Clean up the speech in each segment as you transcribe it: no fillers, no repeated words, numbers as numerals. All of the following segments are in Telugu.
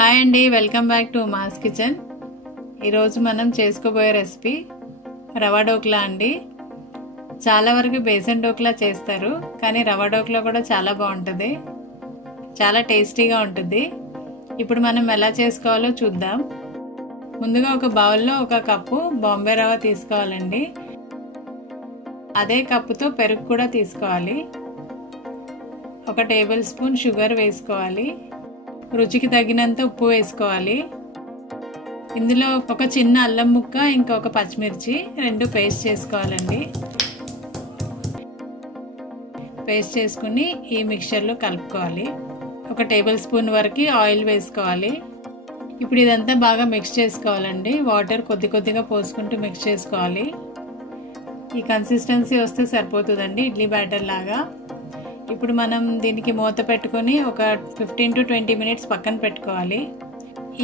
హాయ్ అండి, welcome back to mass kitchen. ఈరోజు మనం చేసుకోబోయే రెసిపీ రవా డోక్లా అండి. చాలా వరకు బేసన్ డోక్లా చేస్తారు, కానీ రవా డోక్లా కూడా చాలా బాగుంటుంది, చాలా టేస్టీగా ఉంటుంది. ఇప్పుడు మనం ఎలా చేసుకోవాలో చూద్దాం. ముందుగా ఒక బౌల్లో ఒక కప్పు బాంబే రవ తీసుకోవాలండి. అదే కప్పుతో పెరుగు కూడా తీసుకోవాలి. ఒక టేబుల్ స్పూన్ షుగర్ వేసుకోవాలి. రుచికి తగినంత ఉప్పు వేసుకోవాలి. ఇందులో ఒక చిన్న అల్లం ముక్క, ఇంకొక పచ్చిమిర్చి రెండు పేస్ట్ చేసుకోవాలండి. పేస్ట్ చేసుకుని ఈ మిక్చర్లో కలుపుకోవాలి. ఒక టేబుల్ స్పూన్ వరకు ఆయిల్ వేసుకోవాలి. ఇప్పుడు ఇదంతా బాగా మిక్స్ చేసుకోవాలండి. వాటర్ కొద్ది కొద్దిగా పోసుకుంటూ మిక్స్ చేసుకోవాలి. ఈ కన్సిస్టెన్సీ వస్తే సరిపోతుందండి, ఇడ్లీ బ్యాటర్ లాగా. ఇప్పుడు మనం దీనికి మూత పెట్టుకొని ఒక 15 to 20 మినిట్స్ పక్కన పెట్టుకోవాలి.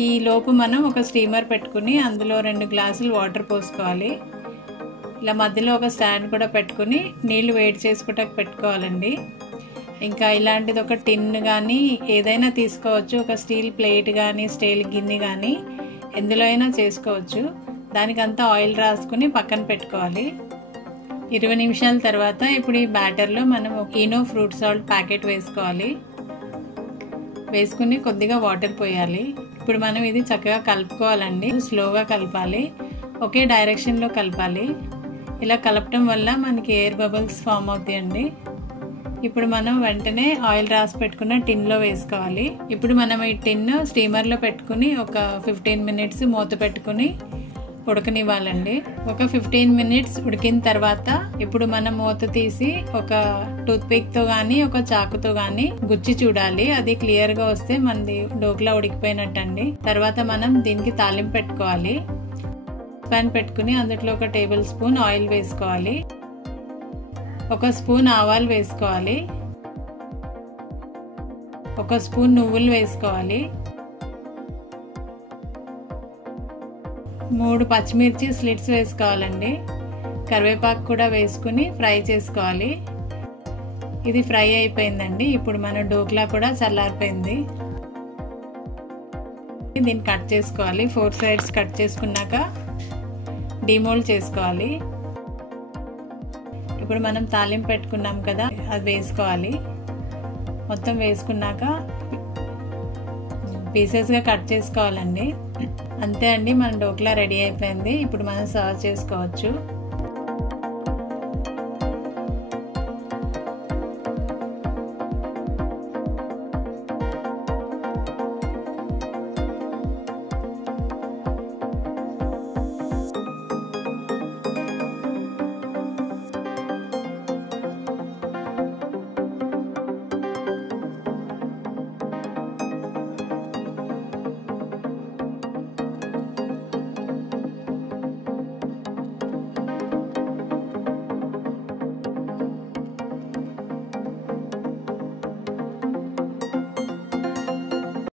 ఈ లోపు మనం ఒక స్టీమర్ పెట్టుకుని అందులో 2 గ్లాసులు వాటర్ పోసుకోవాలి. ఇలా మధ్యలో ఒక స్టాండ్ కూడా పెట్టుకుని నీళ్లు వేడి చేసుకుంటాక పెట్టుకోవాలండి. ఇంకా ఇలాంటిది ఒక టిన్ కానీ ఏదైనా తీసుకోవచ్చు. ఒక స్టీల్ ప్లేట్ కానీ స్టీల్ గిన్నె కానీ ఎందులో అయినా చేసుకోవచ్చు. దానికంతా ఆయిల్ రాసుకుని పక్కన పెట్టుకోవాలి. 20 నిమిషాల తర్వాత ఇప్పుడు ఈ బ్యాటర్లో మనం ఈనో ఫ్రూట్ సాల్ట్ ప్యాకెట్ వేసుకోవాలి. వేసుకుని కొద్దిగా వాటర్ పోయాలి. ఇప్పుడు మనం ఇది చక్కగా కలుపుకోవాలండి. స్లోగా కలపాలి, ఒకే డైరెక్షన్లో కలపాలి. ఇలా కలపటం వల్ల మనకి ఎయిర్ బబుల్స్ ఫామ్ అవుతాయండి. ఇప్పుడు మనం వెంటనే ఆయిల్ రాసి పెట్టుకున్న టిన్లో వేసుకోవాలి. ఇప్పుడు మనం ఈ టిన్ స్టీమర్లో పెట్టుకుని ఒక 15 మినిట్స్ మూత పెట్టుకుని ఉడకనివ్వాలండి. ఒక 15 మినిట్స్ ఉడికిన తర్వాత ఇప్పుడు మనం మూత తీసి ఒక టూత్ పిక్ తో గానీ ఒక చాకుతో గానీ గుచ్చి చూడాలి. అది క్లియర్ గా వస్తే మనది డోక్లా ఉడికిపోయినట్టండి. తర్వాత మనం దీనికి తాలింపు పెట్టుకోవాలి. పాన్ పెట్టుకుని అందులో ఒక టేబుల్ స్పూన్ ఆయిల్ వేసుకోవాలి. ఒక స్పూన్ ఆవాలు వేసుకోవాలి. ఒక స్పూన్ నువ్వులు వేసుకోవాలి. 3 పచ్చిమిర్చి స్లిట్స్ వేసుకోవాలండి. కరివేపాకు కూడా వేసుకుని ఫ్రై చేసుకోవాలి. ఇది ఫ్రై అయిపోయిందండి. ఇప్పుడు మన డోక్లా కూడా చల్లారిపోయింది. దీన్ని కట్ చేసుకోవాలి. 4 సైడ్స్ కట్ చేసుకున్నాక డిమోల్డ్ చేసుకోవాలి. ఇప్పుడు మనం తాలింపు పెట్టుకున్నాం కదా, అది వేసుకోవాలి. మొత్తం వేసుకున్నాక పీసెస్గా కట్ చేసుకోవాలండి. అంతే అండి, మన డోక్లా రెడీ అయిపోయింది. ఇప్పుడు మనం సర్వ్ చేసుకోవచ్చు.